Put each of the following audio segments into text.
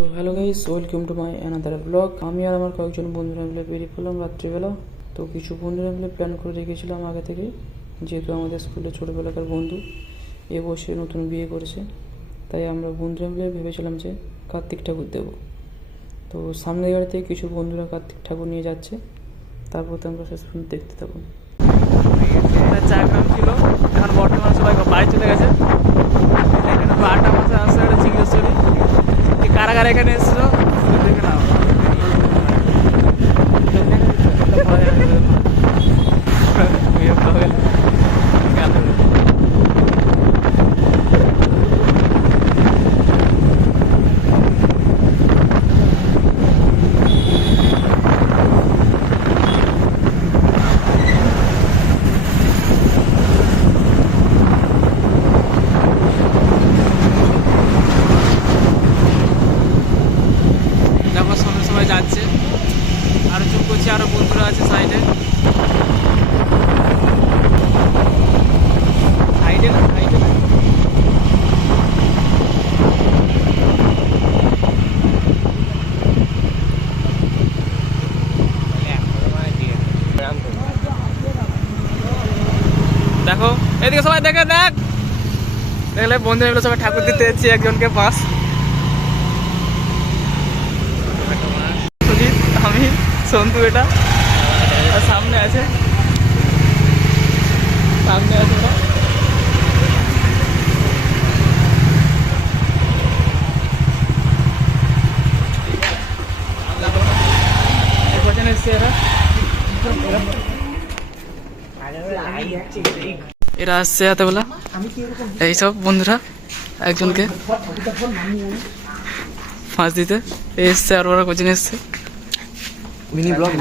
তো hello guys, welcome to my another blog. আমি আর আমার কয়েকজন বন্ধুরা মিলে বেরিয়ে পড়লাম রাত্রিবেলা। তো কিছু বন্ধুরা মিলে প্ল্যান করে রেখেছিলাম আগে থেকে, যেহেতু আমাদের স্কুলে ছোটোবেলাকার বন্ধু এ বসে নতুন বিয়ে করেছে, তাই আমরা বন্ধুরা মিলে ভেবেছিলাম যে কার্তিক ঠাকুর দেবো। তো সামনের গাড়িতে কিছু বন্ধুরা কার্তিক ঠাকুর নিয়ে যাচ্ছে, তারপর তো আমরা শেষ পর্যন্ত দেখতে থাকুন। চাকরাম ছিল, এখন বর্তমানে সবাই বাড়ি চলে গেছে। এখানে 8টা মাসে আসছে একটা জিজ্ঞেসরি কারা কারা এখানে এসেছিল দেখে নাও। সবাই যাচ্ছে, আরো চুপ করছে, আরো বন্ধুরা আছে সাইডে সাইডে না সাইডে না। দেখো এদিকে সবাই দেখে দেখ, দেখলে বন্ধু মিলে সবাই ঠাকুর দিতে এসেছি একজনকে পাস। আমি সন্তু, এটা আর সামনে আছে ওটা। এরা আসছে এতবেলা, এইসব বন্ধুরা একজনকে ফাঁস দিতে এসছে, আর ওরা কোচিং এসছে। মিনি ব্লগ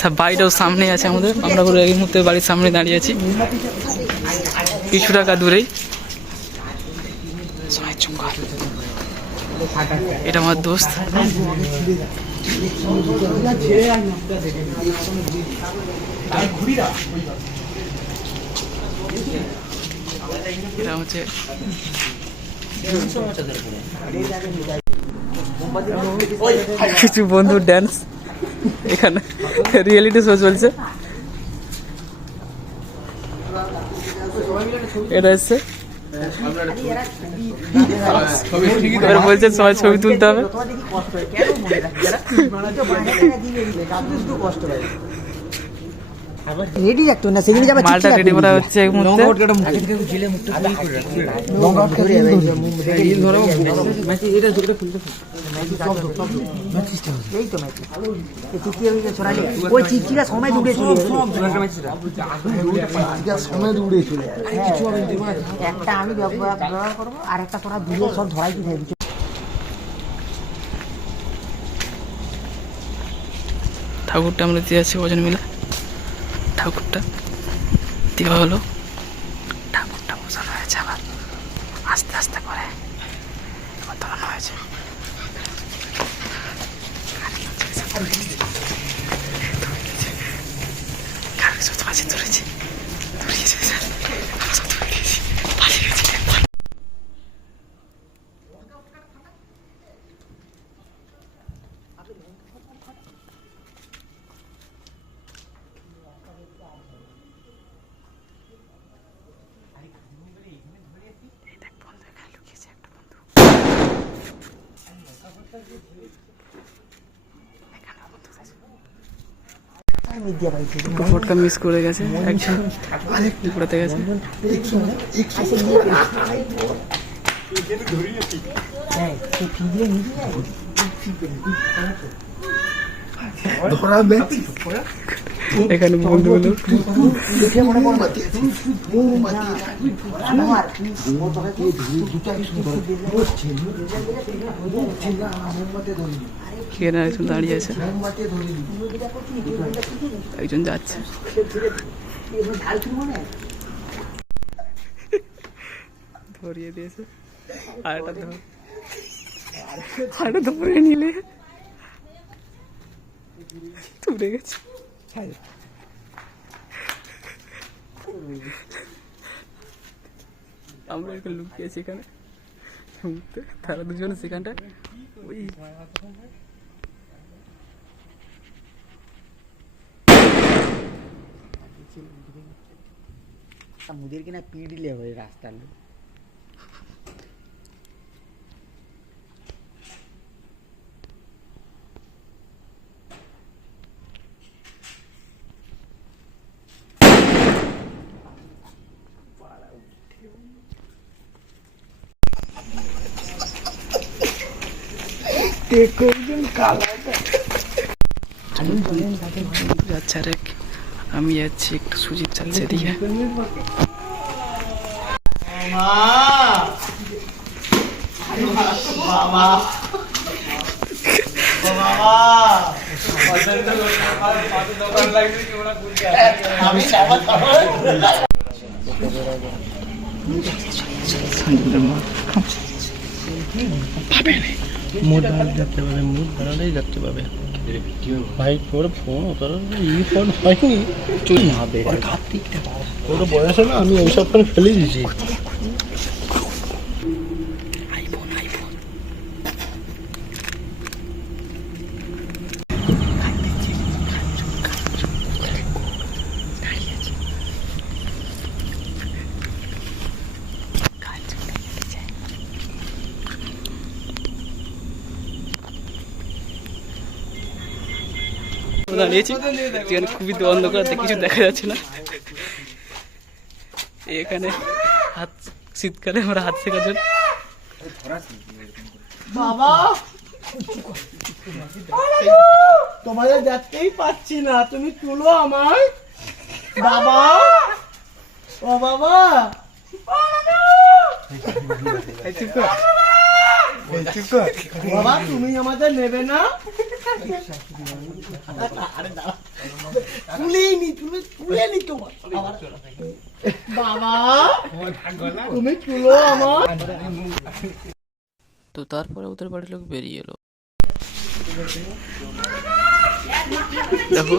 সব বাড়িটাও সামনেই আছে আমাদের, আমরা পুরো এই মুহূর্তে বাড়ির সামনে দাঁড়িয়ে আছি, কিছু টাকা দূরেই। এটা আমার দোস্ত, এটা হচ্ছে কিছু বন্ধু ড্যান্স, এখানে রিয়েলিটি শো চলছে। এটা এসছে, বলছে সবাই ছবি তুলতে হবে। রেডি রাখতো না, সেখানে যাবে মালটা রেডি করা হচ্ছে এই মুহূর্তে। ওই চিচিরা সময় দৌড়ে চলে একটা আমি ব্যবহার করবো, আর একটা তোরা দূরে সব ধরাই কি থাকবে। ঠাকুরটা আমরা দিয়ে আছি ওজন মিলে, ঠাকুরটা দেওয়া হলো, ঠাকুরটা বসানো হয়েছে, আবার আস্তে আস্তে করে এবার ধরানো হয়েছে। ধরেছি ফটকা মিস করে গেছে, একজন ঘোরাতে গেছে। এখানে বন্ধুগুলো এখানে একজন দাঁড়িয়ে আছে, একজন যাচ্ছে। ধরিয়ে দিয়েছে, আর একটা ধরে নিলে তুলে গেছে। আমরা এখানে লুকিয়েছি, এখানে তারা দুজনে সেখানটা ওই মুদের কিনা পি দিলে হয় রাস্তার লোক। যাচ্ছে রে, আমি যাচ্ছি একটু সুজিত যাচ্ছে দিকে। মুড বানাতে যাচ্ছে পাবে, মুড বানালেই যাচ্ছে পাবে। ভাই তোর ফোন তোর ফোন হয়নি, চুরি হবে তোর বয়স না, আমি ওইসব ফোন ফেলে দিয়েছি। দাঁড়িয়েছি যেখানে খুবই অন্ধকার, কিছু দেখা যাচ্ছে না। এখানে হাত, শীতকালে আমরা হাত শেখার জন্য বাবা তোমাদের দেখতেই পাচ্ছি না, তুমি তুলো আমায়। বাবা ও বাবা, বাবা তুমি আমাদের নেবে না? তুলেনি তুমি তুলেনি তোমার বাবা, তুমি তুলো আমার। তো তারপরে ওদের বাড়ির লোক বেরিয়ে এলো। দেখো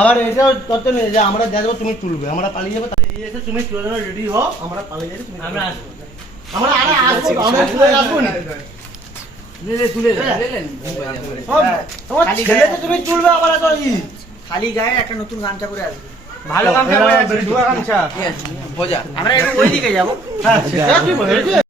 আবার এটাও করতে নেই যে আমরা দেখবো তুমি তুলবে, আমরা পালিয়ে যাবো, এসে তুমি তুলে দেবে, রেডি হও, আমরা পালিয়ে যাবো, আমরা আসবো, আমরা আসবো, আমরা তুলে আসবো না। তোমার ছেলেকে তুমি তুলবে, আবার এত খালি গায়ে একটা নতুন গামছা করে আসবে। ভালো গামছা, গামছা আমরা একটু ওই দিকে যাবো। হ্যাঁ সেটা কি বলে